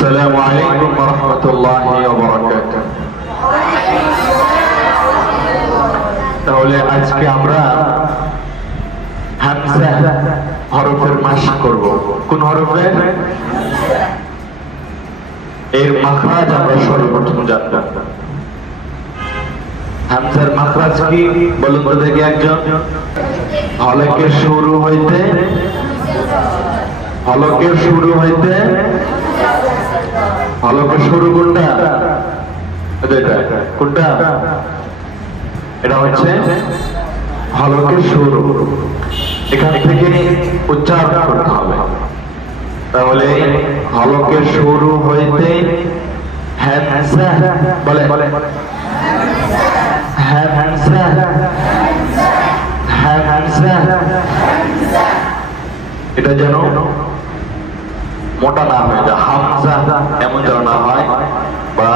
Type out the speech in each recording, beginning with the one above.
السلام عليكم ورحمة الله وبركاته. তাহলে আজকে আমরা হামজা হরফের মাশক করব। কোন হরফের? এর মাখরাজ আমরা সর্বপ্রথম জানব। হামজার মাখরাজ কি বলুন তো দেখি একজন। হলকের শুরু হইতে হলকের শুরু হইতে হলকের শুরু কোনটা? এটা কোনটা? এটা হচ্ছে হলকের শুরু। এখান থেকে উচ্চারণ করতে হবে। তাহলে হলকের শুরু হইতে হামজা বলে হামজা হামজা। এটা যেন মোটা না হয়ে যায়, হামজা এমন যেন না হয়, বা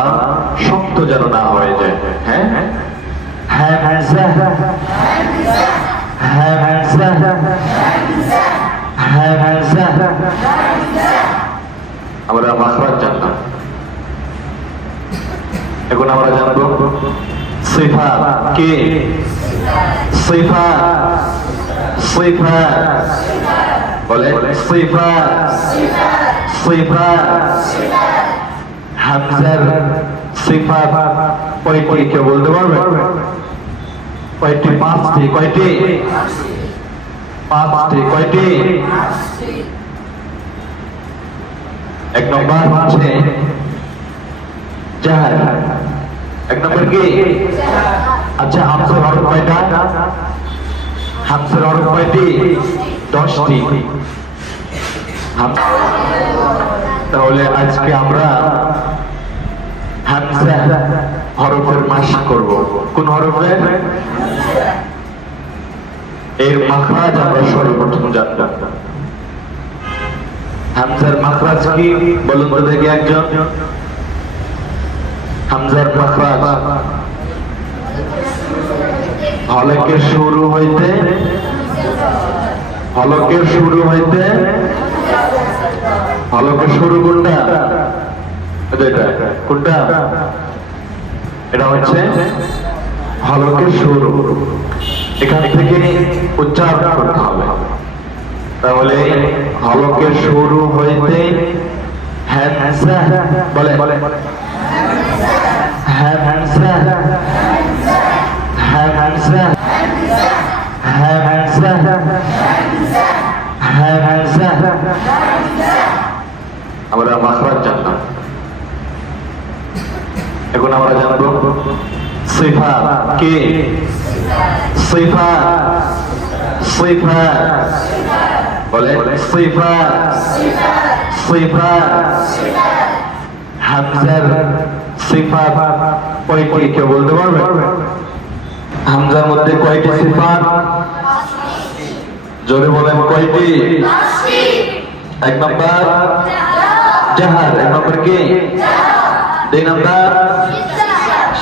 শক্ত যেন না হয়ে যায়। হ্যাঁ, হামজা হামজা হামজা। আমরা মাখরাজ জানলাম। এখন আমরা জানবো সিফাত কি? সিফাত সিফাত বলে সিফাত সিফাত। হামজার সিফাত কয়টি কেউ বলতে পারবে? কয়টি? পাঁচটি। কয়টি? পাঁচটি। কয়টি? এক নম্বর হচ্ছে জাহার। এক নম্বর কি? আচ্ছা, হামজার হরফ কয়টা? হামজার হরফ কয়টি? 10টি। তাহলে আজকে আমরা হামজা হরফের মাশক করব। কোন হরফের? এর মাখরাজ আমরা সর্বপ্রথম জানব। হামজার মাখরাজ কি বলুন তো দেখি একজন। হামজার মাখরাজ হলকের শুরু হইতে হলকের শুরু হইতে হলকের শুরু কোনটা? এটা কোনটা? এটা হচ্ছে হলকের শুরু। এখান থেকে উচ্চারণ করতে হবে। তাহলে হলকের শুরু হইতে হামজা বলে হামজা হামজা হামজা হামজা। আমরা মাখরাজ জানলাম। এখন আমরা জানবো সিফাত কি? সিফাত সিফাত বলে সিফাত সিফাত। হামজার সিফাত কয়টি কেউ বলতে পারবে? হামজার মধ্যে কয়টি সিফাত? জোরে বলেন কয়টি? এক নম্বর জাহার। এক নম্বর কি? দুই নম্বর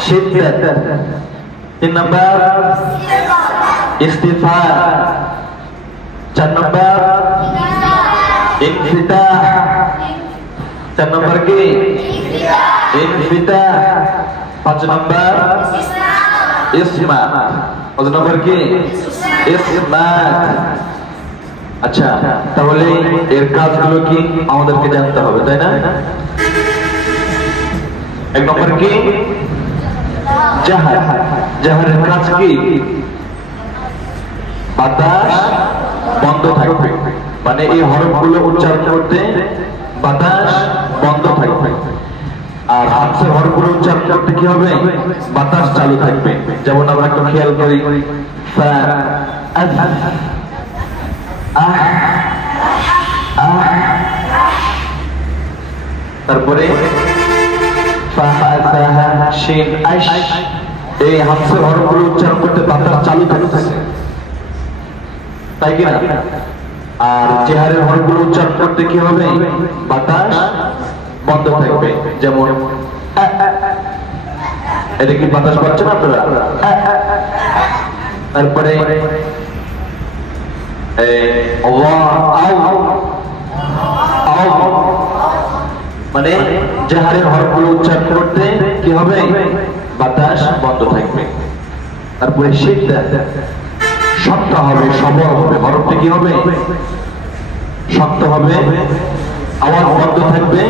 শিদ্দাত। তিন নম্বর ইস্তিফাল। চার নম্বর ইনফিতাহ। চার নম্বর কি? ইনফিতাহ। পাঁচ নম্বর ইসমা। পাঁচ নম্বর কি? ইসমাত। আচ্ছা, তাহলে এর কাজগুলো কি আমাদেরকে জানতে হবে, তাই না? এক নম্বর কি? জাহার। জাহারের কাজ কি? বাতাস বন্ধ থাকবে, মানে এই হরফগুলো উচ্চারণ করতে বাতাস বন্ধ থাকবে। আর হামজার হরফগুলো উচ্চারণ করতে কি হবে? বাতাস চালু থাকবে। যেমন আমরা একটু খেয়াল করি, ফা আহ আহ আহ, তারপরে এই হামজার হরফগুলো উচ্চারণ করতে বাতাস চালু থাকবে, তাই কিনা? আর চেহারের হরফগুলো উচ্চারণ করতে কি হবে? বাতাস বন্ধ থাকবে। যেমন এটা কি বাতাস পাচ্ছেন আপনারা? তারপরে মানে যে হারে হরফগুলো উচ্চারণ করতে কি হবে, বাতাস বন্ধ থাকবে। তারপরে শিদ্দা, শক্ত হবে, সবল হবে, হরফটি কি হবে, শক্ত হবে, আওয়াজ বন্ধ থাকবে,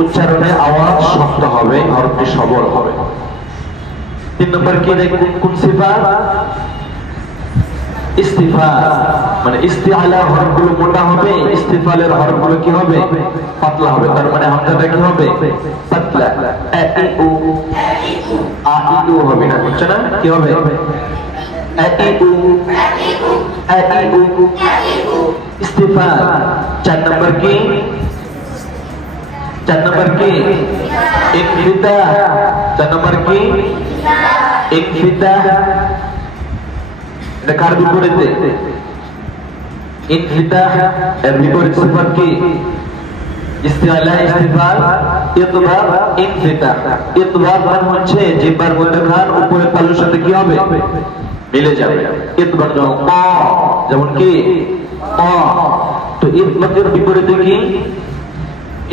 উচ্চারণে আওয়াজ শক্ত হবে, হরফটি সবল হবে। 3 নম্বর কি কোন সিফাত, ইস্তিফাল, মানে ইস্তিআলার হরফগুলো মোটা হবে, ইস্তিফালের হরফগুলো কি হবে, পাতলা হবে। তার মানে হামজাটা কি হবে, পাতলা। আ ই উ, আ ই উ হবে না, বুঝছো না, কি হবে, আ ই উ, আ ই উ, ইস্তিফাল। 4 নম্বর কি, 4 নম্বর কি, ইনফিতা। 4 নম্বর কি, ইনফিতা। এটা কার বিপরীতে, ইনফিতাহ এর বিপরীত সিফাত কি, ইস্তিআলা, ইস্তিফাল, ইতবাব, ইনফিতাহ। ইতবাব মানে হচ্ছে জিহ্বার মধ্যখান উপরের তালুর সাথে কি হবে, মিলে যাবে। ইতবাব যেমন ক, যেমন কি ক। তো ইতবাবের বিপরীতে কি,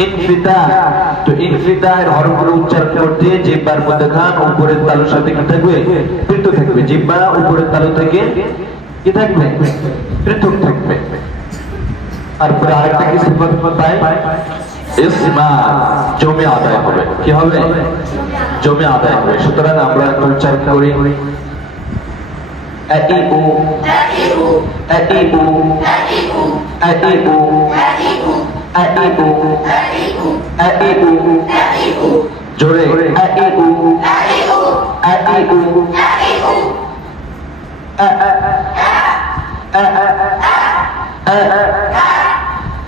ইনফিতাহ। তো ইনফিতাহ এর হরফগুলো উচ্চারণ করতে জিহ্বার মধ্যখান উপরের তালুর সাথে কি থাকবে, পৃথক থাকবে। জিহ্বা উপরের তালু থেকে কি থাকবে, পৃথক থাকবে। তারপরে আরেকটা কি সিফাত পাই, ইসমা, জমে আদায় হবে, কি হবে, জমে আদায় হবে। সুতরাং আমরা উচ্চারণ করি আ ই উ, আ ই উ, আ ই উ, আ ই উ, আ ই উ, আ ই উ, আ ই উ, জোরে আ ই উ, আ ই উ, আ ই উ, আ আ আ আ আ।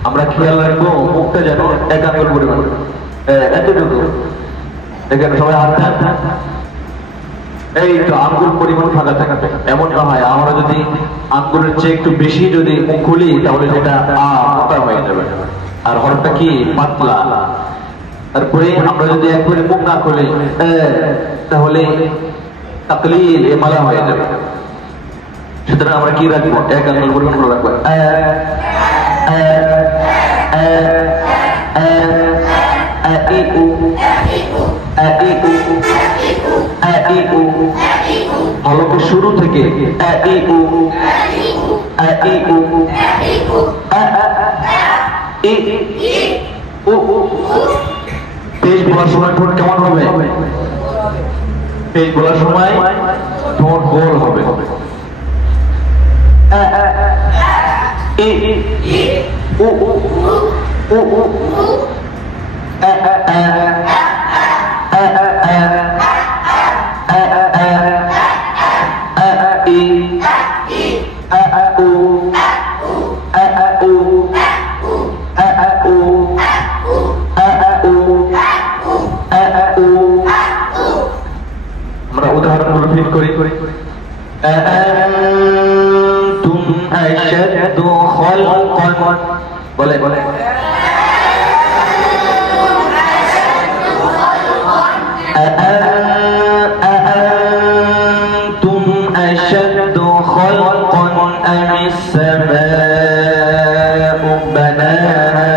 আমরা খেয়াল রাখবো মুখটা যেন এক আঙ্গুল পরিমাণ, এতটুকু। এখানে সবাই হাত দেন, এই তো আঙ্গুল পরিমাণ ফাঁকা থাকবে। এমন না হয় আমরা যদি আঙ্গুলের চেয়ে একটু বেশি যদি মুখ খুলি তাহলে সেটা মোটা হয়ে যাবে, আর হরফটা কি পাতলা। তারপরে আমরা যদি একবারে মুখ না খুলি তাহলে তাকলিল, এমালা হয়ে যাবে। সুতরাং আমরা কি রাখবো, এক আঙ্গুল পরিমাণ রাখবো। হলকে শুরু থেকে তেজ বলার সময় ঠোঁট কেমন হবে, তেজ বলার সময় ঠোঁট গোল হবে। আমরা উদাহরণ ফিট করি, أأنتم أشد خلقا، বলে বলে أأنتم أشد خلقا أم السماء بناها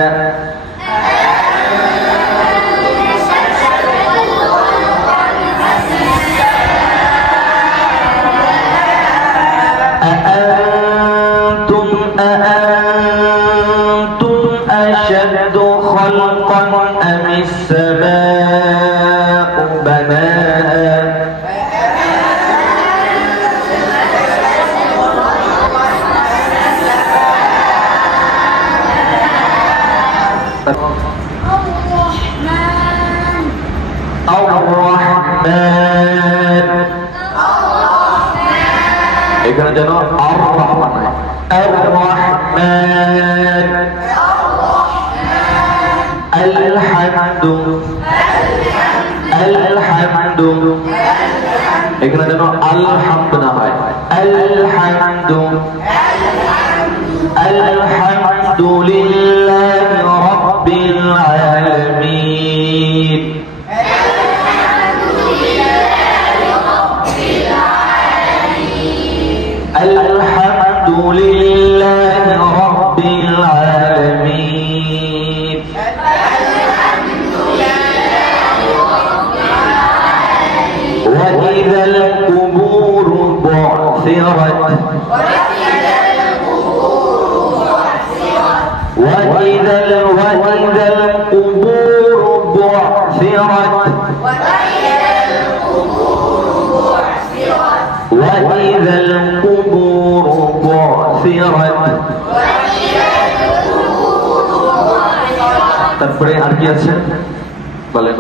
أأنتم أشد خلقا أم السماء بناها الرحمن এখানে যেন আর রহমান الرحمن الحمد الحمد এখানে যেন আলহামদ না হয় الحمد الحمد لله رب العالمين الحمد لله رب العالمين الحمد وإذا القبور بعثرت وإذا القبور بعثرت وإذا القبور بعثرت তারপরে আর কি আছে বলে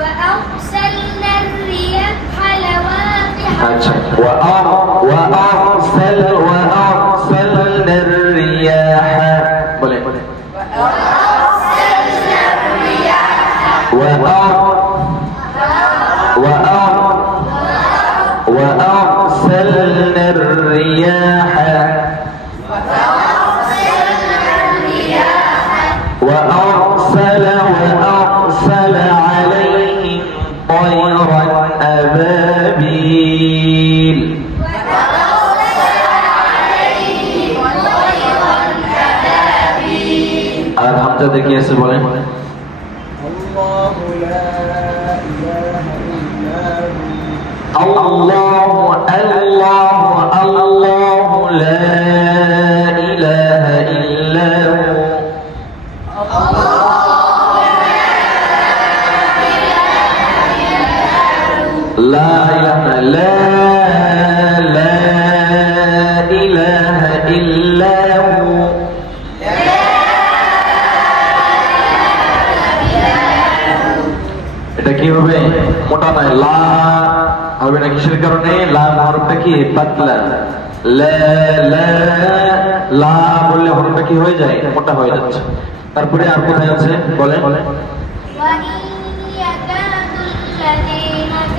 وأرسلنا الرياح لواقح আচ্ছা وأرسلنا الرياح বলে وأرسلنا الرياح وأرسلنا الرياح وأرسل عليهم طيرا أبابيل আর হামজা দেখিয়ে এসে বলেন الله لا إله إلا هو لا إله إلا هو এটা কি হবে মোটা নয় লা হবে না কিসের কারণে লা হরফটা কি পাতলা লা লা লা বললে হরফটা কি হয়ে যায় মোটা হয়ে যাচ্ছে তারপরে আর কোথায় আছে বলেন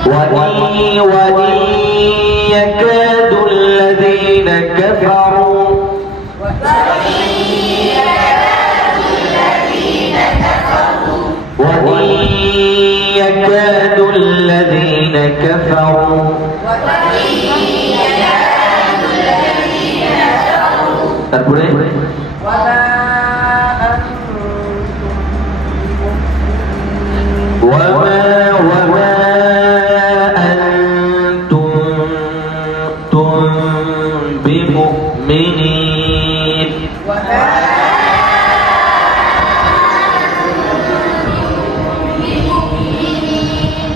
وإن يكاد الذين كفروا وإن يكاد الذين كفروا তারপরে وما أنتم بمؤمنين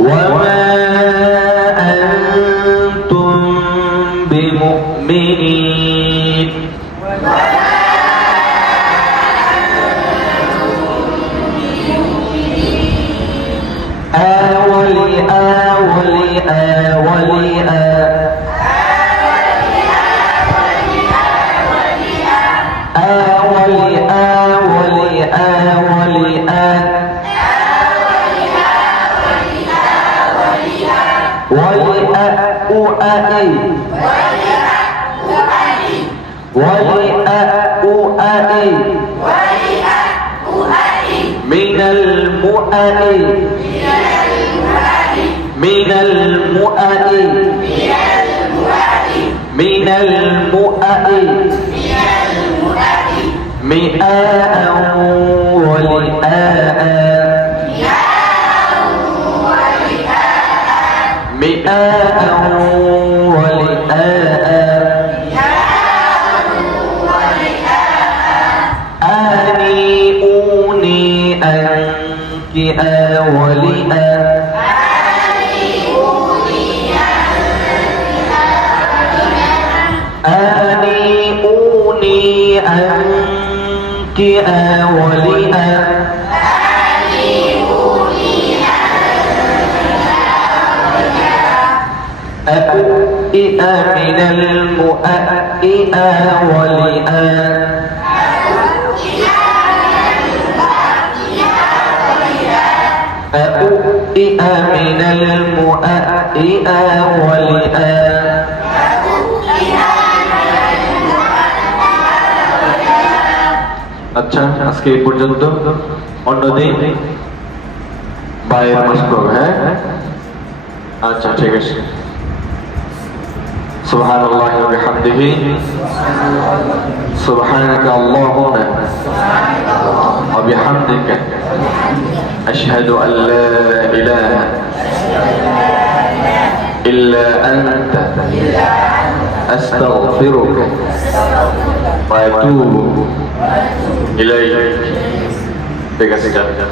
وما أنتم بمؤمنين من المؤن من المؤن من المؤن مئاء ولآء مئاء ولآء آنيئوني أنك ولآء آنيئوني أنك ولآء أؤئ من المؤئئ ولآء أؤئ من المؤئئ ولآء আচ্ছা আজকে এই পর্যন্ত অন্যদিন বাইরের মাস করব হ্যাঁ আচ্ছা ঠিক আছে সুবহানাল্লাহি ওয়া বিহামদিহি সুবহানাকা আল্লাহুম্মা ওয়া বিহামদিকা আশহাদু আল লা ইলাহা إلا أنت أستغفرك وأتوب إليك. ঠিক আছে, যান।